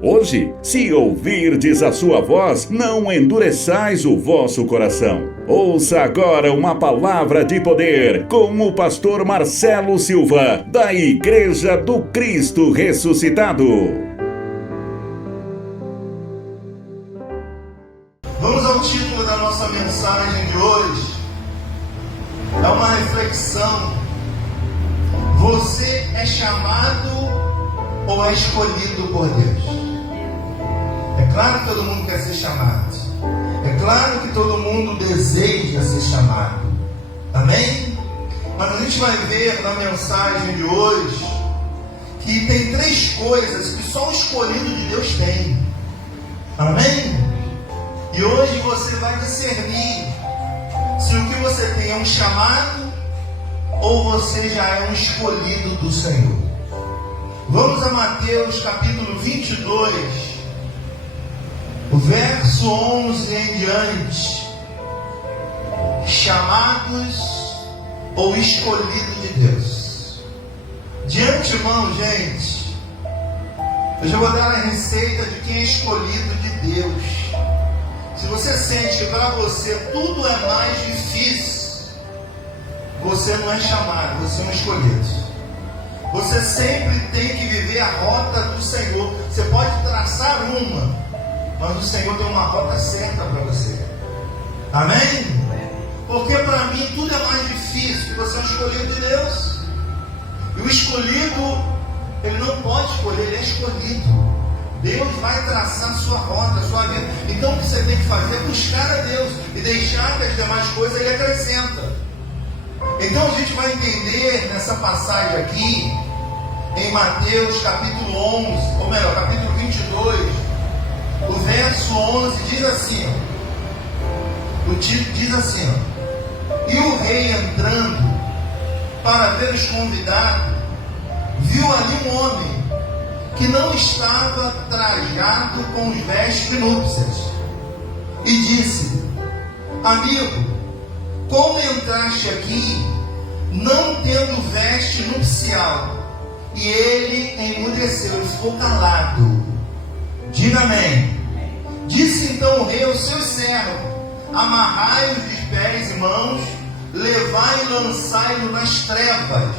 Hoje, se ouvirdes a sua voz, não endureçais o vosso coração. Ouça agora uma palavra de poder com o pastor Marcelo Silva, da Igreja do Cristo Ressuscitado. Vamos ao título da nossa mensagem de hoje. É uma reflexão. Você é chamado ou é escolhido por Deus? É claro que todo mundo quer ser chamado. É claro que todo mundo deseja ser chamado. Amém? Mas a gente vai ver na mensagem de hoje que tem três coisas que só o escolhido de Deus tem. Amém? E hoje você vai discernir se o que você tem é um chamado ou você já é um escolhido do Senhor. Vamos a Mateus capítulo 22, o verso 11 em diante. Chamados ou escolhidos de Deus. De antemão, gente, eu já vou dar a receita de quem é escolhido de Deus. Se você sente que para você tudo é mais difícil, você não é chamado, você é um escolhido. Você sempre tem que viver a rota do Senhor. Você pode traçar uma, mas o Senhor tem uma rota certa para você. Amém? Porque para mim tudo é mais difícil. Você é um escolhido de Deus. E o escolhido, ele não pode escolher, ele é escolhido. Deus vai traçar a sua rota, a sua vida. Então o que você tem que fazer é buscar a Deus e deixar que as demais coisas Ele acrescenta. Então a gente vai entender nessa passagem aqui, em Mateus capítulo 11, ou melhor, capítulo 22, o verso 11 diz assim, ó, o título diz assim, ó, e o rei entrando para ver os convidados, viu ali um homem que não estava trajado com os vestes de núpcias, e disse, amigo, como entraste aqui, não tendo veste nupcial? E ele emudeceu e ficou calado. Diga amém. Disse então o rei aos seus servos, amarrai-os de pés e mãos, levai e lançai-o nas trevas,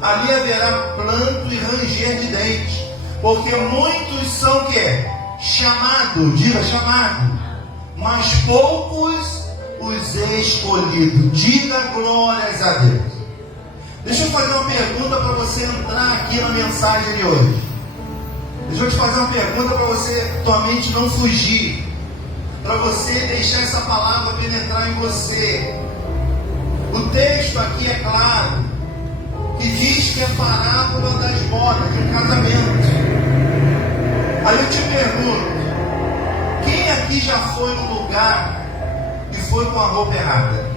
ali haverá planto e ranger de dentes, porque muitos são que? Chamados, diga chamado, mas poucos os escolhidos. Diga glórias a Deus. Deixa eu fazer uma pergunta para você entrar aqui na mensagem de hoje. Deixa eu te fazer uma pergunta para você, tua mente não fugir, para você deixar essa palavra penetrar em você. O texto aqui é claro, que diz que é parábola das bodas de um casamento. Aí eu te pergunto, quem aqui já foi no lugar e foi com a roupa errada?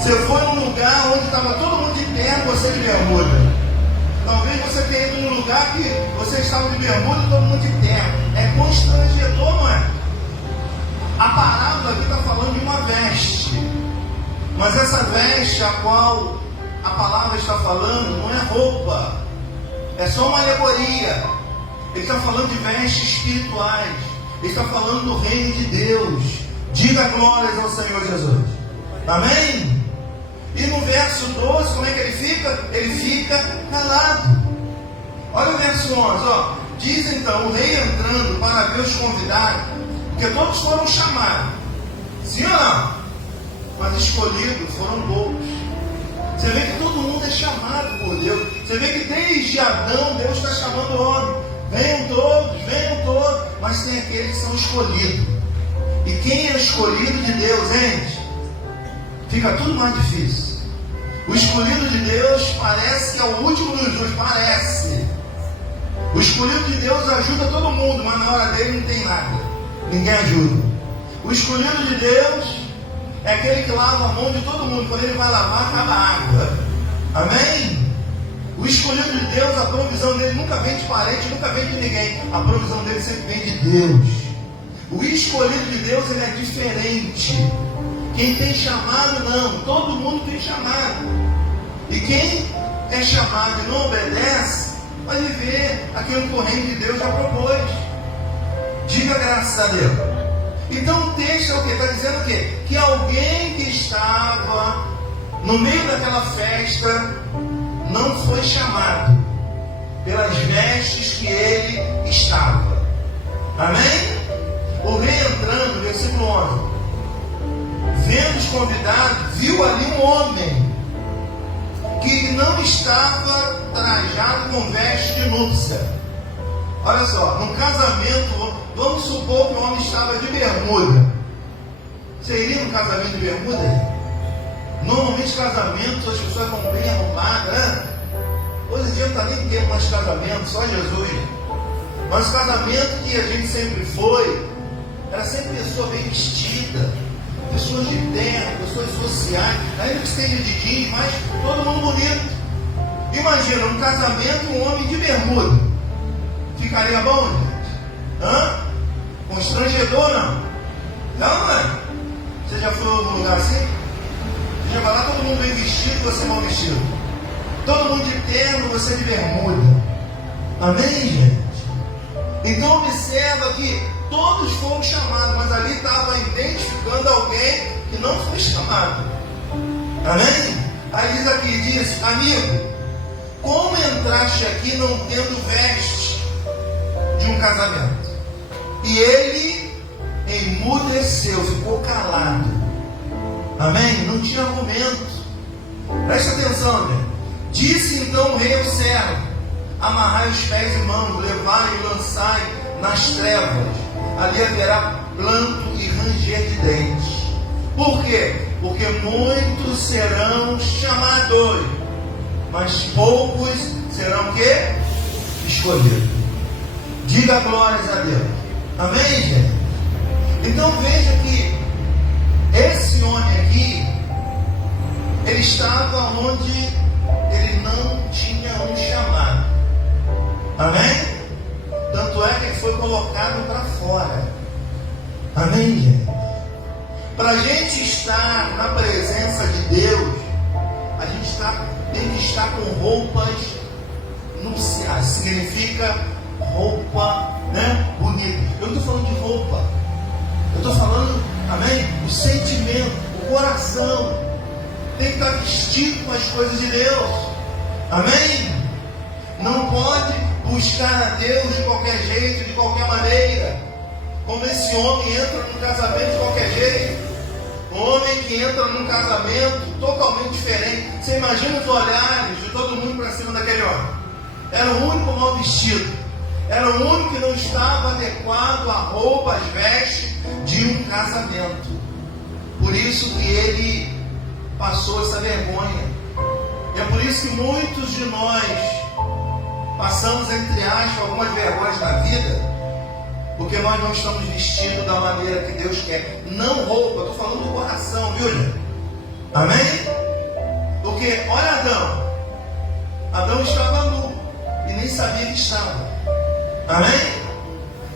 Você foi num lugar onde estava todo mundo de terno, você de bermuda. Talvez você tenha ido num lugar que você estava de bermuda e todo mundo de terno. É constrangedor, não é? A parábola aqui está falando de uma veste. Mas essa veste a qual a palavra está falando não é roupa. É só uma alegoria. Ele está falando de vestes espirituais. Ele está falando do reino de Deus. Diga glórias ao Senhor Jesus. Amém? E no verso 12, como é que ele fica? Ele fica calado. Olha o verso 11, ó. Diz então o rei entrando para ver os convidados, porque todos foram chamados. Sim ou não? Mas escolhidos foram poucos. Você vê que todo mundo é chamado por Deus. Você vê que desde Adão Deus está chamando o homem. Venham todos, mas tem aqueles que são escolhidos. E quem é escolhido de Deus, gente? Fica tudo mais difícil. O escolhido de Deus parece que é o último dos justos, parece. O escolhido de Deus ajuda todo mundo, mas na hora dele não tem nada. Ninguém ajuda. O escolhido de Deus é aquele que lava a mão de todo mundo. Quando ele vai lavar, acaba a água. Amém? O escolhido de Deus, a provisão dele nunca vem de parente, nunca vem de ninguém. A provisão dele sempre vem de Deus. O escolhido de Deus, ele é diferente. Quem tem chamado, não. Todo mundo tem chamado. E quem é chamado e não obedece, mas viver aquilo que o reino de Deus já propôs. Diga graças a Deus. Então o texto é o quê? Está dizendo o quê? Que alguém que estava no meio daquela festa não foi chamado pelas vestes que ele estava. Amém? O rei entrando, versículo 11, vendo os convidados, viu ali um homem que não estava trajado com veste de núpcia. Olha só, no casamento, vamos supor que o homem estava de bermuda. Você iria no casamento de bermuda? Normalmente casamentos as pessoas vão bem arrumadas, né? Hoje em dia não está nem tendo mais casamento, só Jesus. Mas o casamento que a gente sempre foi, era sempre pessoa bem vestida, pessoas de terno, pessoas sociais, ainda que esteja de jeans, mas todo mundo bonito. Imagina, um casamento, um homem de bermuda. Ficaria bom, gente? Hã? Constrangedor, não? Não, não é? Você já foi em algum lugar assim? Você já vai lá, todo mundo bem vestido, você mal vestido. Todo mundo de terno, você de bermuda. Amém, gente? Então observa que todos foram chamados, mas ali estava identificando alguém que não foi chamado. Amém? Aí diz aqui, diz, amigo, como entraste aqui não tendo veste de um casamento? E ele emudeceu, ficou calado. Amém? Não tinha argumento. Presta atenção, né? Disse então o rei ao servo: amarrai os pés e mãos, levai e lançai nas trevas. Ali haverá pranto e ranger de dentes. Por quê? Porque muitos serão chamados, mas poucos serão o quê? Escolhidos. Diga glórias a Deus. Amém, gente? Então veja que esse homem aqui, ele estava onde ele não tinha um chamado. Amém? Tanto é que ele foi colocado para fora. Amém, gente? Para a gente estar na presença de Deus, a gente tem que estar com roupas nupciais. Significa roupa, né, bonita. Eu não estou falando de roupa. Eu estou falando, amém? O sentimento, o coração. Tem que estar vestido com as coisas de Deus. Amém? Não pode buscar a Deus de qualquer jeito, de qualquer maneira. Como esse homem entra num casamento de qualquer jeito. Um homem que entra num casamento totalmente diferente. Você imagina os olhares de todo mundo para cima daquele homem. Era o único mal vestido. Era o único que não estava adequado à roupa, às vestes de um casamento. Por isso que ele passou essa vergonha. E é por isso que muitos de nós passamos, entre aspas, algumas vergonhas na vida, porque nós não estamos vestidos da maneira que Deus quer. Não roupa, estou falando do coração, viu, gente? Amém? Porque, olha Adão. Adão estava nu e nem sabia que estava. Amém?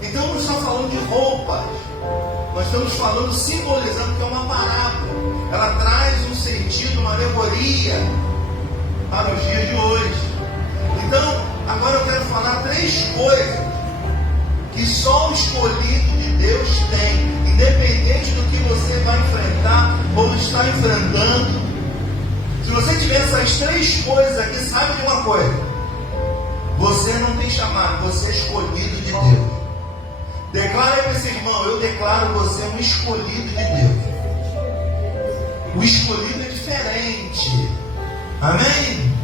Então não estamos falando de roupas. Nós estamos falando, simbolizando que é uma parábola. Ela traz um sentido, uma alegoria para os dias de hoje. Então, agora eu quero falar 3 coisas que só o escolhido de Deus tem, independente do que você vai enfrentar ou está enfrentando. Se você tiver essas 3 coisas aqui, saiba de uma coisa: você não tem chamado, você é escolhido de Deus. Declara para esse irmão: eu declaro você um escolhido de Deus. O escolhido é diferente. Amém?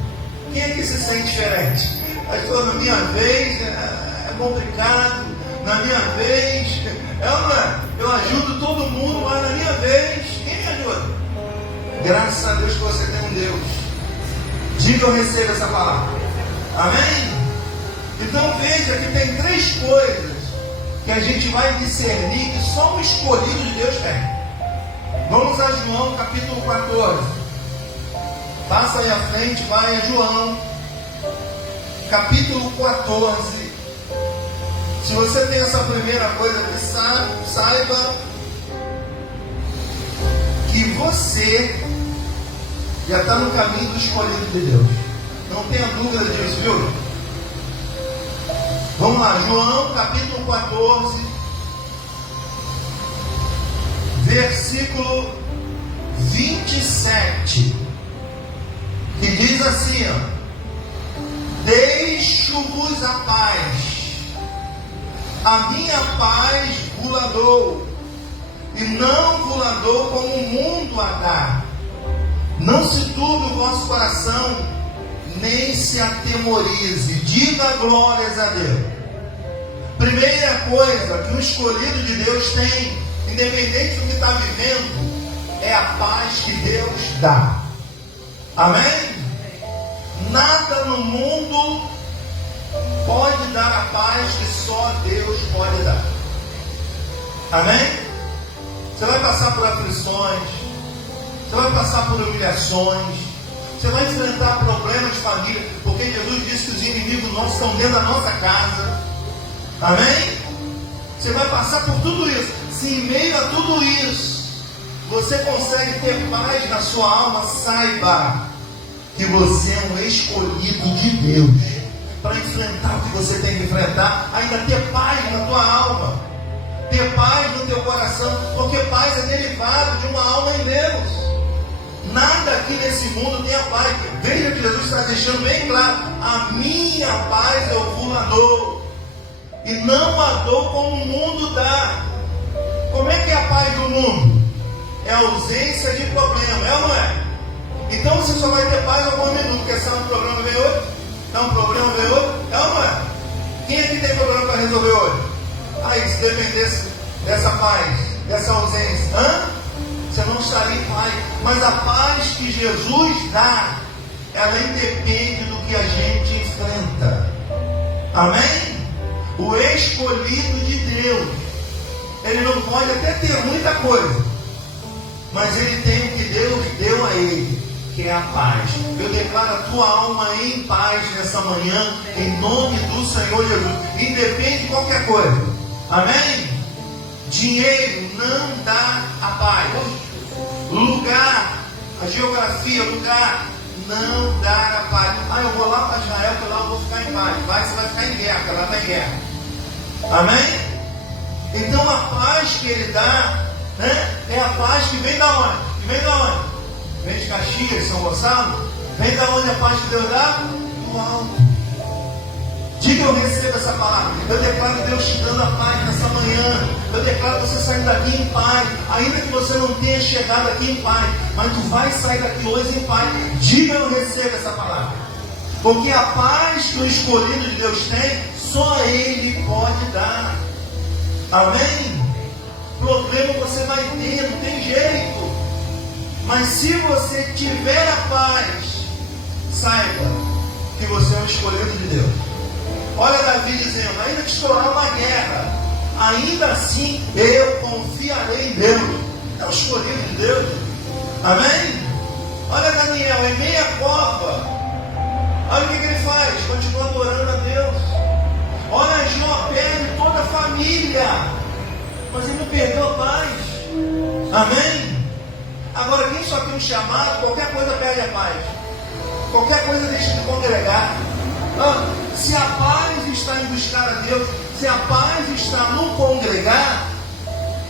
Quem é que se sente diferente? Pastor, na minha vez é complicado. Na minha vez, eu ajudo todo mundo, mas na minha vez, quem me ajuda? Graças a Deus que você tem um Deus. Diga eu recebo essa palavra. Amém? Então veja que tem 3 coisas que a gente vai discernir que só o escolhido de Deus tem. Vamos a João capítulo 14. Passa aí à frente, vai a João capítulo 14. Se você tem essa primeira coisa aqui, saiba que você já está no caminho do escolhido de Deus. Não tenha dúvida disso, viu? Vamos lá, João capítulo 14, versículo 27, que diz assim, ó: deixo-vos a paz, a minha paz vos dou, e não vos dou como o mundo a dá. Não se turbe o vosso coração, nem se atemorize. Diga glórias a Deus. Primeira coisa que o escolhido de Deus tem, independente do que está vivendo, é a paz que Deus dá. Amém? Nada no mundo pode dar a paz que só Deus pode dar. Amém? Você vai passar por aflições, você vai passar por humilhações, você vai enfrentar problemas de família, porque Jesus disse que os inimigos nossos estão dentro da nossa casa. Amém? Você vai passar por tudo isso. Se em meio a tudo isso você consegue ter paz na sua alma, saiba que você é um escolhido de Deus para enfrentar o que você tem que enfrentar, ainda ter paz na tua alma, ter paz no teu coração, porque paz é derivado de uma alma em Deus. Nada aqui nesse mundo tem a paz. Veja que Jesus está deixando bem claro: a minha paz eu vos dou, e não a dou como o mundo dá. Como é que é a paz do mundo? É a ausência de problema, é ou não é? Então você só vai ter paz algum minuto, porque se um problema vem hoje, um problema vem hoje, é ou não é? Quem aqui tem problema para resolver hoje? Aí, se dependesse dessa paz, dessa ausência, você não estaria em paz. Mas a paz que Jesus dá, ela independe do que a gente enfrenta. Amém? O escolhido de Deus, ele não pode até ter muita coisa, mas ele tem o que Deus deu a ele, que é a paz. Eu declaro a tua alma em paz nessa manhã, em nome do Senhor Jesus. Independe de qualquer coisa. Amém? Dinheiro não dá a paz. Lugar, a geografia, lugar, não dá a paz. Eu vou lá para Israel, que lá eu vou ficar em paz. Você vai ficar em guerra, porque lá está em guerra. Amém? Então a paz que ele dá, é a paz que vem da onde? Que vem da onde? Vem de Caxias, São Gonçalo? Vem da onde a paz que Deus dá? Do alto. Diga: eu recebo essa palavra. Eu declaro Deus te dando a paz nessa manhã. Eu declaro você saindo daqui em paz. Ainda que você não tenha chegado aqui em paz, mas tu vai sair daqui hoje em paz. Diga: eu recebo essa palavra. Porque a paz que o escolhido de Deus tem, só Ele pode dar. Amém? Problema você vai ter, não tem jeito. Mas se você tiver a paz, saiba que você é um escolhido de Deus. Olha Davi dizendo: ainda que estourar uma guerra, ainda assim eu confiarei em Deus. É o escolhido de Deus. Amém? Olha Daniel, em meia cova, olha o que ele faz, continua adorando a Deus. Olha Jó, perde toda a família, mas ele não perdeu a paz. Amém? Agora, quem só tem um chamado, qualquer coisa perde a paz, qualquer coisa deixa de congregar. Se a paz está em buscar a Deus, se a paz está no congregar,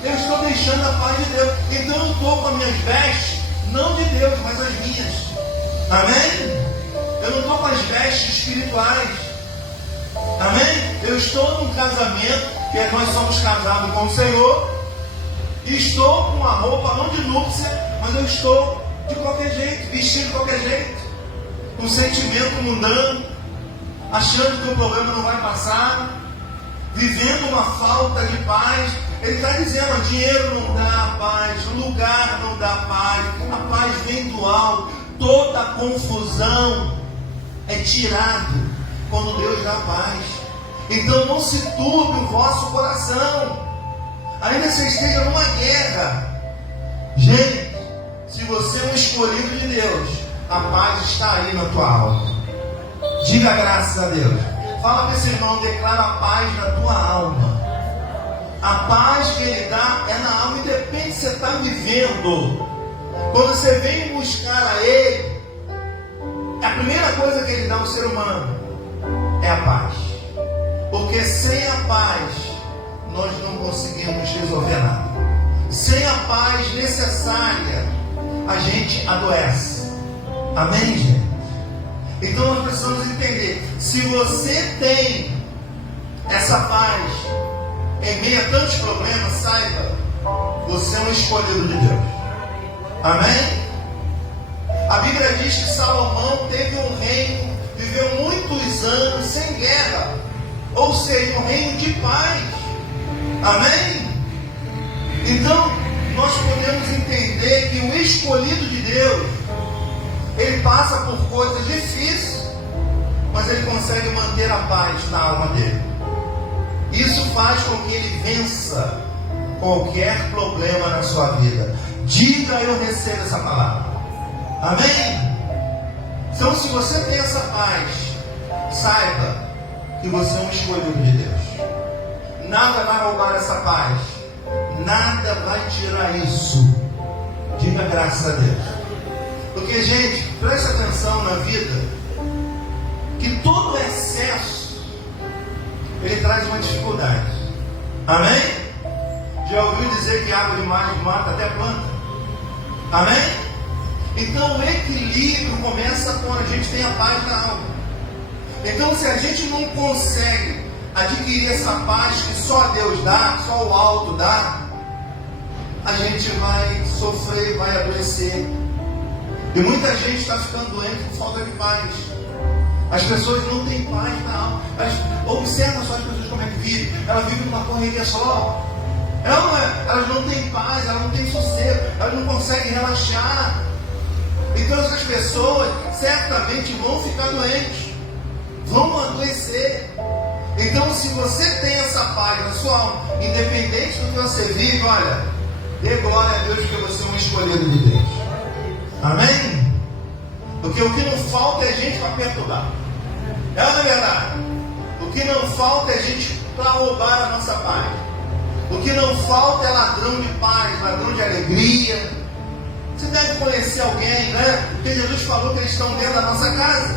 eu estou deixando a paz de Deus. Então eu estou com as minhas vestes, não de Deus, mas as minhas. Amém? Eu não estou com as vestes espirituais. Amém? Eu estou num casamento, que nós somos casados com o Senhor, e estou com uma roupa não de núpcia, mas eu estou de qualquer jeito, vestido de qualquer jeito, com sentimento mundano, achando que o problema não vai passar, vivendo uma falta de paz. Ele está dizendo: dinheiro não dá paz, lugar não dá paz, a paz vem do alto. Toda confusão é tirada quando Deus dá paz. Então não se turbe o vosso coração, ainda que você esteja numa guerra. Gente, se você é um escolhido de Deus, a paz está aí na tua alma. Diga graças a Deus. Fala para esse irmão: declara a paz na tua alma. A paz que Ele dá é na alma, independe se você está vivendo. Quando você vem buscar a Ele, a primeira coisa que Ele dá ao ser humano é a paz. Porque Porque sem a paz, nós não conseguimos resolver nada. Sem a paz necessária, a gente adoece. Amém, gente? Então nós precisamos entender, se você tem essa paz em meio a tantos problemas, saiba, você é um escolhido de Deus. Amém? A Bíblia diz que Salomão teve um reino, viveu muitos anos sem guerra, ou seja, um reino de paz. Amém? Então, nós podemos entender que o escolhido de Deus, ele passa por coisas difíceis, mas ele consegue manter a paz na alma dele. Isso faz com que ele vença qualquer problema na sua vida. Diga: eu recebo essa palavra. Amém? Então, se você tem essa paz, saiba que você é um escolhido de Deus. Nada vai roubar essa paz. Nada vai tirar isso. Diga graças a Deus. Porque, gente, preste atenção na vida, que todo excesso, ele traz uma dificuldade. Amém? Já ouviu dizer que água demais mata até planta? Amém? Então o equilíbrio começa quando a gente tem a paz na alma. Então, se a gente não consegue adquirir essa paz que só Deus dá, só o alto dá, a gente vai sofrer, vai adoecer. E muita gente está ficando doente por falta de paz. As pessoas não têm paz na alma. Observa só as pessoas como é que vivem. Elas vivem numa correria só. Elas não têm paz, elas não têm sossego, elas não conseguem relaxar. Então essas pessoas certamente vão ficar doentes, vão adoecer. Então, se você tem essa paz na sua alma, independente do que você vive, olha, dê glória a Deus, porque você é um escolhido de Deus. Amém? Porque o que não falta é gente para perturbar. É ou não é verdade? O que não falta é gente para roubar a nossa paz. O que não falta é ladrão de paz, ladrão de alegria. Você deve conhecer alguém, né? Porque Jesus falou que eles estão dentro da nossa casa.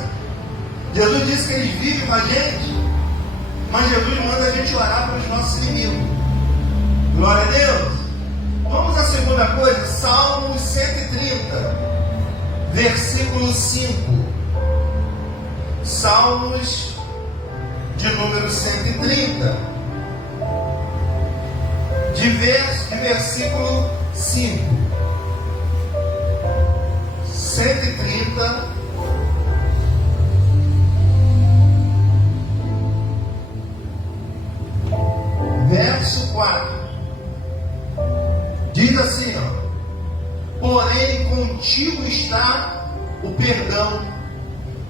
Jesus disse que eles vivem com a gente. Mas Jesus manda a gente orar para os nossos inimigos. Glória a Deus. Vamos à segunda coisa, Salmos 130, versículo 5. Salmos de número 130, de versículo 5. 130, verso 4. Diz assim, porém contigo está o perdão,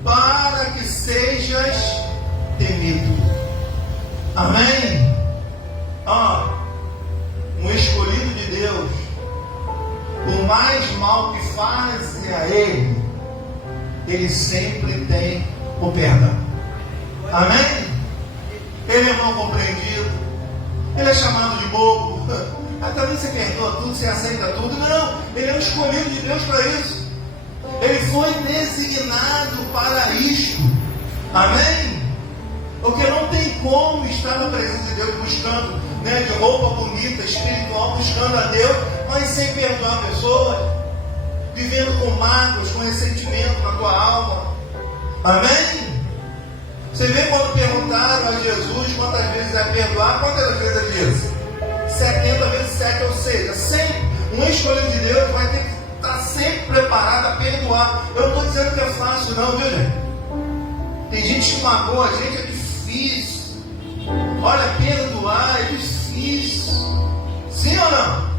para que sejas temido. Amém? Um escolhido de Deus, por mais mal que fazem a ele sempre tem o perdão. Amém? Ele é mal compreendido, ele é chamado de bobo. Também você perdoa tudo, você aceita tudo. Não, ele é um escolhido de Deus para isso. Ele foi designado para isto. Amém? Porque não tem como estar na presença de Deus buscando, de roupa bonita, espiritual, buscando a Deus, mas sem perdoar a pessoa, vivendo com mágoas, com ressentimento na tua alma. Amém? Você vê quando perguntaram a Jesus quantas vezes é perdoar, quantas vezes ele disse? 70 vezes 7, ou seja, sempre um escolhido de Deus vai ter que estar sempre preparado a perdoar. Eu não estou dizendo que é fácil não, viu gente? Tem gente que magoa a gente, é difícil. Olha, perdoar é difícil. Sim ou não?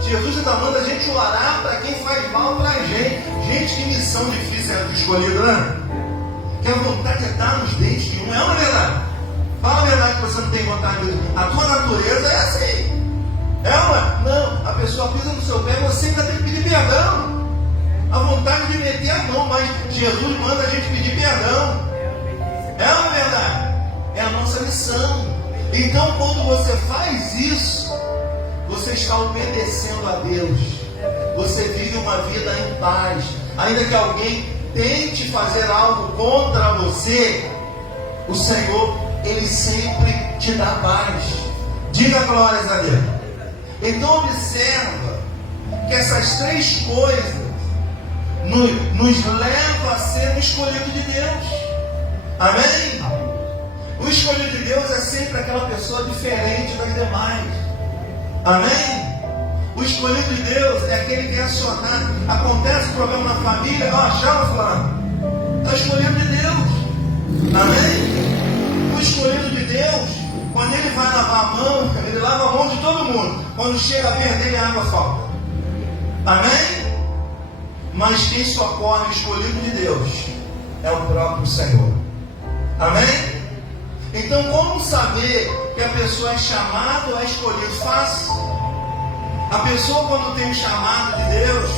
Jesus ainda manda a gente orar para quem faz mal para a gente. Gente, que missão difícil é escolhida, né? Que a vontade é dar nos dentes de um, é uma verdade. Fala a verdade que você não tem vontade de. A tua natureza é assim. É uma? Não, a pessoa pisa no seu pé, você ainda tem que pedir perdão. A vontade de meter a mão, mas Jesus manda a gente pedir perdão. É uma verdade. É a nossa missão. Então, quando você faz isso, você está obedecendo a Deus. Você vive uma vida em paz. Ainda que alguém tente fazer algo contra você, o Senhor, Ele sempre te dá paz. Diga glórias a Deus. Então observa que essas três coisas nos levam a ser o escolhido de Deus. Amém? O escolhido de Deus é sempre aquela pessoa diferente das demais. Amém? O escolhido de Deus é aquele que é acionado. Acontece um problema na família, chama fulano. É o escolhido de Deus. Amém? O escolhido de Deus, quando ele vai lavar a mão, ele lava a mão de todo mundo. Quando chega a vez dele, a água falta. Amém? Mas quem socorre o escolhido de Deus é o próprio Senhor. Amém? Então, como saber que a pessoa é chamada ou é escolhida? Fácil. A pessoa, quando tem o chamado de Deus,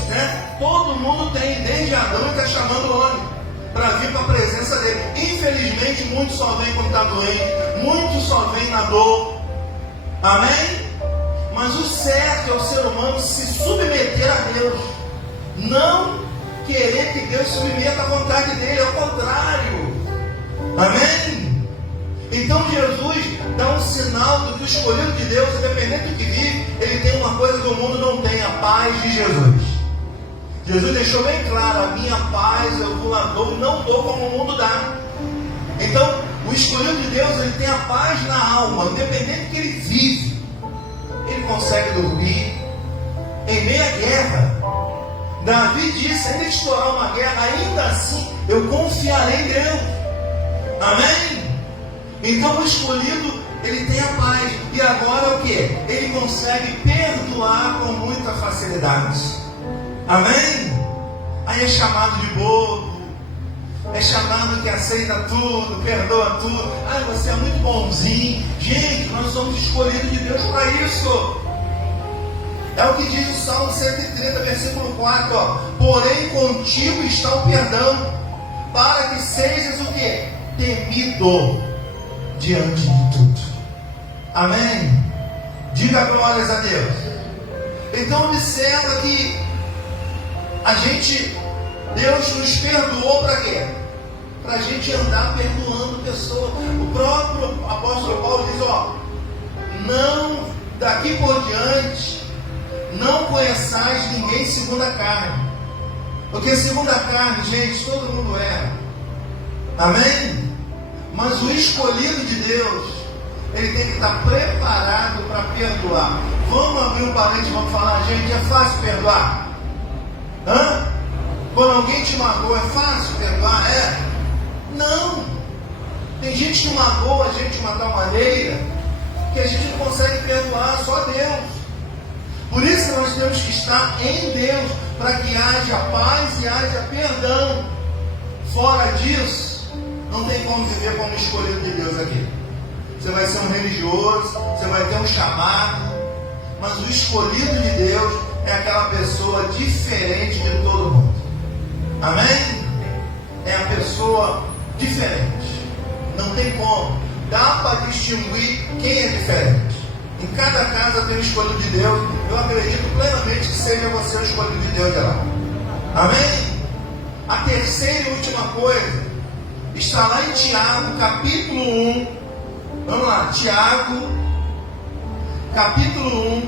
todo mundo tem, desde Adão, que está chamando o homem para vir para a presença dele. Infelizmente, muitos só vêm quando está doente, muitos só vêm na dor. Amém? Mas o certo é o ser humano se submeter a Deus, não querer que Deus submeta à vontade dele, ao contrário. Amém? Então Jesus dá um sinal do que o escolhido de Deus, independente do que vive, ele tem uma coisa que o mundo não tem, a paz de Jesus. Jesus deixou bem claro: a minha paz eu vou lá dou e não dou como o mundo dá. Então o escolhido de Deus, ele tem a paz na alma, independente do que ele vive. Ele consegue dormir em meio à guerra. Davi disse: ainda que estourar uma guerra, ainda assim eu confiarei em Deus. Amém? Então o escolhido, ele tem a paz. E agora é o que? Ele consegue perdoar com muita facilidade. Amém? Aí é chamado de bobo, é chamado que aceita tudo, perdoa tudo. Você é muito bonzinho. Gente, nós somos escolhidos de Deus para isso. É o que diz o Salmo 130, versículo 4. Porém contigo está o perdão, para que sejas o que? Temido diante de tudo. Amém? Diga glórias a Deus. Então observa que Deus nos perdoou para quê? Para a gente andar perdoando pessoas. O próprio apóstolo Paulo diz: não, daqui por diante, não conheçais ninguém segundo a carne. Porque segundo a carne, gente, todo mundo erra. Amém? Mas o escolhido de Deus, ele tem que estar preparado para perdoar. Vamos abrir um parênteses, vamos falar: gente, é fácil perdoar? Quando alguém te magoa, é fácil perdoar? Não. Tem gente que magoa a gente de uma tal maneira que a gente não consegue perdoar, só Deus. Por isso nós temos que estar em Deus, para que haja paz e haja perdão. Fora disso, não tem como viver como escolhido de Deus aqui. Você vai ser um religioso, você vai ter um chamado, mas o escolhido de Deus é aquela pessoa diferente de todo mundo. Amém? É a pessoa diferente. Não tem como. Dá para distinguir quem é diferente. Em cada casa tem um escolhido de Deus. Eu acredito plenamente que seja você o escolhido de Deus de lá. Amém? A terceira e última coisa está lá em Tiago, capítulo 1. Vamos lá, Tiago, capítulo 1,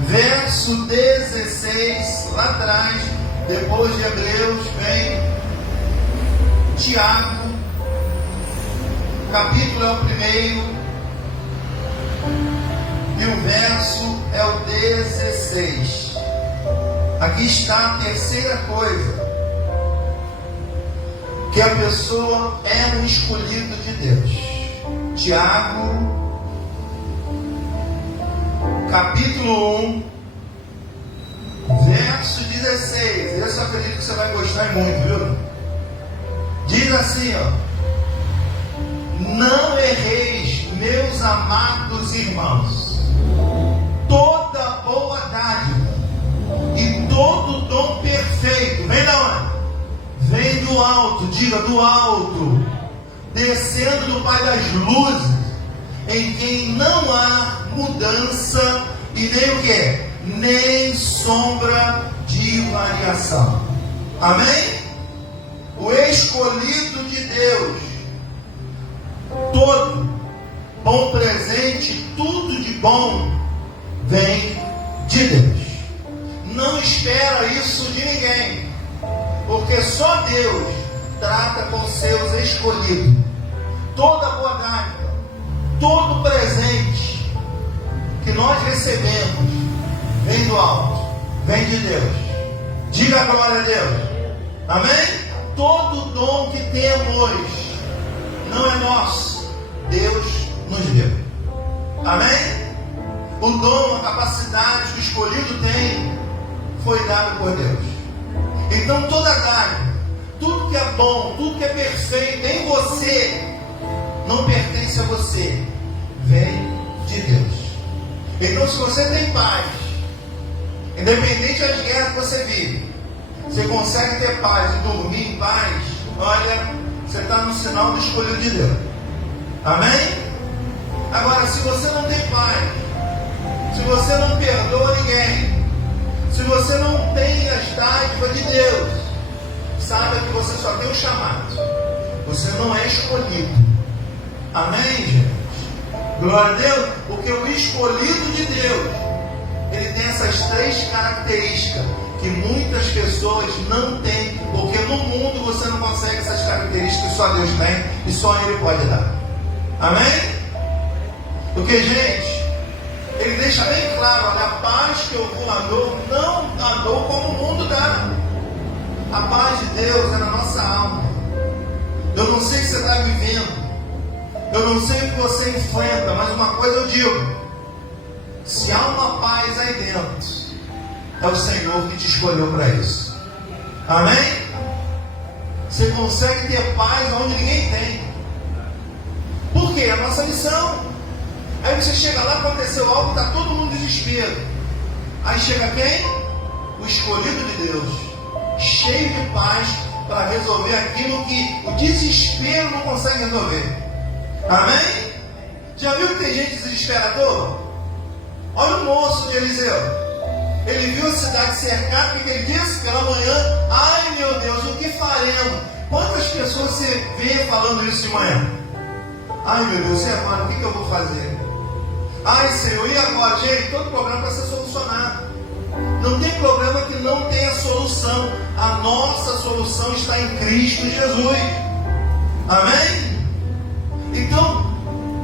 verso 16, lá atrás, depois de Hebreus, vem Tiago, capítulo é o primeiro, e o verso é o 16. Aqui está a terceira coisa, que a pessoa é um escolhido de Deus. Tiago, capítulo 1, verso 16. Esse eu acredito que você vai gostar muito, viu? Diz assim, não erreis, meus amados irmãos, toda boa dádiva e todo dom perfeito, vem da onde? Vem do alto, diga do alto, descendo do Pai das luzes, em quem não há mudança e nem o que? Nem sombra de variação. Amém? O escolhido de Deus, todo bom presente, tudo de bom vem de Deus. Não espera isso de ninguém, porque só Deus trata com seus escolhidos. Toda boa dádiva, todo presente que nós recebemos vem do alto, vem de Deus. Diga glória a Deus. Amém? Todo dom que temos não é nosso, Deus nos deu. Amém? O dom, a capacidade que o escolhido tem foi dado por Deus. Então toda dádiva, tudo que é bom, tudo que é perfeito em você, não pertence a você, vem de Deus. Então se você tem paz, independente das guerras que você vive, você consegue ter paz e dormir em paz, olha, você está no sinal do escolhido de Deus. Amém? Agora, se você não tem paz, se você não perdoa ninguém, se você não tem as dádivas de Deus, saiba que você só tem um chamado. Você não é escolhido. Amém, gente? Glória a Deus, porque o escolhido de Deus, ele tem essas 3 características que muitas pessoas não têm, porque no mundo você não consegue essas características que só Deus tem e só Ele pode dar. Amém? Porque, gente, Ele deixa bem claro, olha, a paz que eu vou andou, não andou como o mundo dá. A paz de Deus é na nossa alma. Eu não sei o que você está vivendo, eu não sei o que você enfrenta, mas uma coisa eu digo: se há uma paz aí dentro, é o Senhor que te escolheu para isso. Amém? Você consegue ter paz onde ninguém tem. Por quê? É a nossa missão. Aí você chega lá, aconteceu algo, está todo mundo em desespero. Aí chega quem? O escolhido de Deus, cheio de paz para resolver aquilo que o desespero não consegue resolver. Amém? Já viu que tem gente desesperadora? Olha o moço de Eliseu. Ele viu a cidade cercada, o que ele disse? Pela manhã, ai meu Deus, o que faremos? Quantas pessoas você vê falando isso de manhã? Ai meu Deus, e agora? O que eu vou fazer? Ai Senhor, e agora? Gente, todo problema vai ser solucionado. Não tem problema que não tenha solução. A nossa solução está em Cristo Jesus. Amém? Então,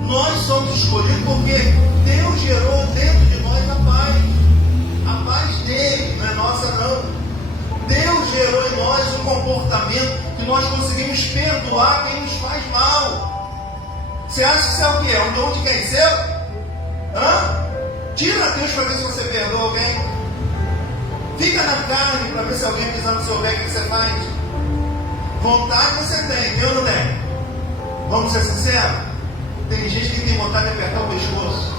nós somos escolhidos porque Deus gerou dentro de nós a paz. A paz dele, não é nossa não. Deus gerou em nós um comportamento que nós conseguimos perdoar quem nos faz mal. Você acha que isso é o quê? É um dom de quem? Seu? Tira Deus para ver se você perdoa alguém. Fica na carne para ver se alguém pisar no seu pé, o que você faz? Vontade você tem, eu não tenho. Vamos ser sinceros? Tem gente que tem vontade de apertar o pescoço.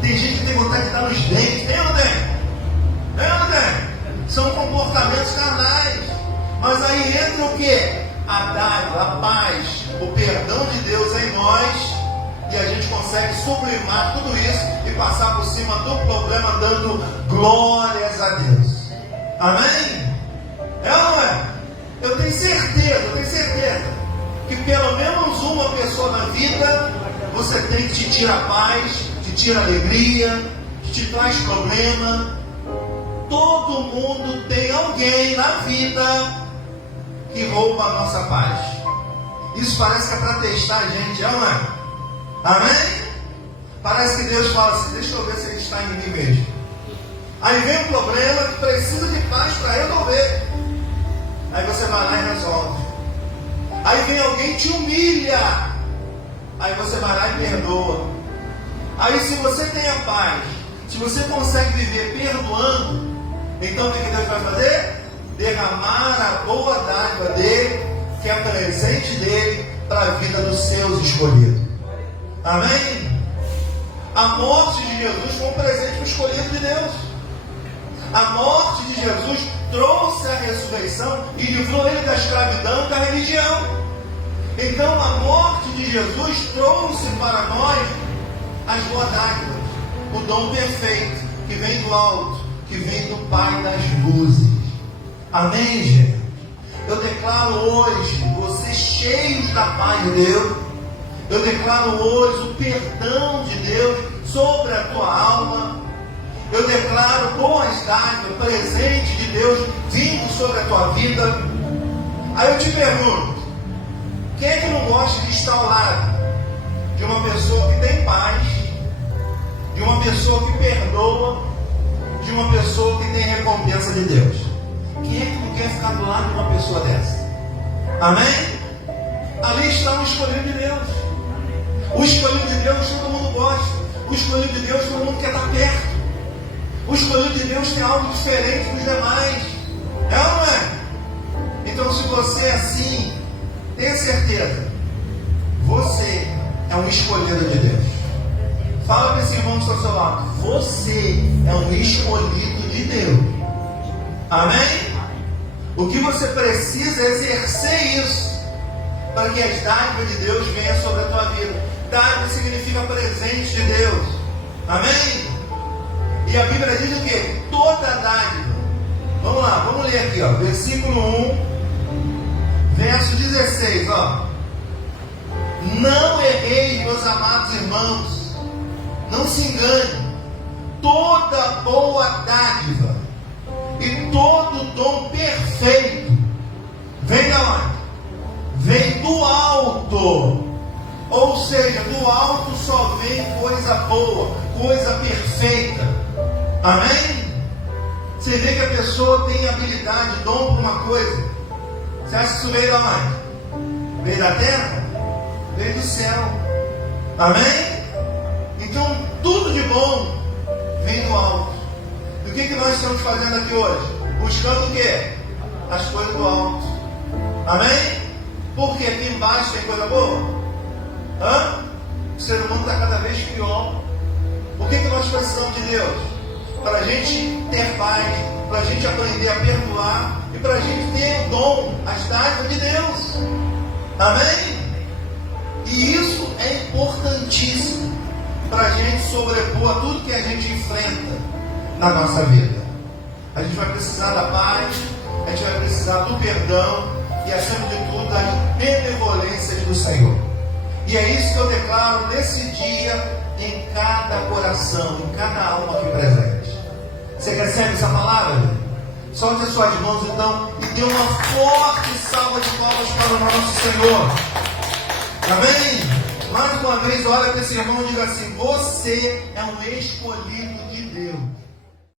Tem gente que tem vontade de dar nos dentes. Tem ou não tem? Tem ou não tem? São comportamentos carnais. Mas aí entra o quê? A dádiva, a paz, o perdão de Deus em nós. E a gente consegue sublimar tudo isso e passar por cima do problema dando glórias a Deus. Amém? É ou não é? Eu tenho certeza que pelo menos uma pessoa na vida você tem que te tira paz, te tira alegria, que te traz problema. Todo mundo tem alguém na vida que rouba a nossa paz. Isso parece que é para testar a gente, não é? Amém? Parece que Deus fala assim, deixa eu ver se ele está em mim mesmo. Aí vem um problema que precisa de paz para resolver. Aí você vai lá e resolve. Aí vem alguém e te humilha. Aí você vai lá e perdoa. Aí se você tem a paz, se você consegue viver perdoando, então o que Deus vai fazer? Derramar a boa dádiva dele, que é presente dele, para a vida dos seus escolhidos. Amém? A morte de Jesus foi um presente para o escolhido de Deus. A morte de Jesus trouxe a ressurreição e livrou ele da escravidão e da religião. Então a morte de Jesus trouxe para nós as boas dádivas, o dom perfeito que vem do alto, que vem do Pai das luzes. Amém, gente? Eu declaro hoje, vocês cheios da paz de Deus, eu declaro hoje o perdão tua alma. Eu declaro boas dádivas, presente de Deus vindo sobre a tua vida. Aí eu te pergunto, quem é que não gosta de estar ao lado de uma pessoa que tem paz, de uma pessoa que perdoa, de uma pessoa que tem recompensa de Deus? Quem é que não quer ficar do lado de uma pessoa dessa? Amém? Ali está o escolhido de Deus. O escolhido de Deus todo mundo gosta. O escolhido de Deus todo mundo quer estar perto. O escolhido de Deus tem algo diferente dos demais. É ou não é? Então, se você é assim, tenha certeza, você é um escolhido de Deus. Fala para esse irmão que está ao seu lado, você é um escolhido de Deus. Amém? O que você precisa é exercer isso, para que as dádivas de Deus venham sobre a tua vida. Dádiva significa presente de Deus. Amém? E a Bíblia diz o quê? Toda dádiva. Vamos lá, vamos ler aqui, ó, versículo 1, verso 16, ó. Não erreis, meus amados irmãos, não se engane. Toda boa dádiva e todo dom perfeito vem da onde? Vem do alto. Ou seja, do alto só vem coisa boa, coisa perfeita. Amém? Você vê que a pessoa tem habilidade, dom para uma coisa. Você acha que isso veio da onde? Veio da terra? Veio do céu. Amém? Então, tudo de bom vem do alto. E o que nós estamos fazendo aqui hoje? Buscando o quê? As coisas do alto. Amém? Porque aqui embaixo tem coisa boa? O ser humano está cada vez pior. O que nós precisamos de Deus? Para a gente ter paz, para a gente aprender a perdoar e para a gente ter o dom, as dádivas de Deus. Amém? E isso é importantíssimo para a gente sobrepor a tudo que a gente enfrenta na nossa vida. A gente vai precisar da paz, a gente vai precisar do perdão e, acima de tudo, da benevolência do Senhor. E é isso que eu declaro nesse dia em cada coração, em cada alma aqui presente. Você recebe essa palavra? Solte as suas mãos então e dê uma forte salva de palmas para o nosso Senhor. Amém? Mais uma vez, olha para esse irmão e diga assim: você é um escolhido de Deus.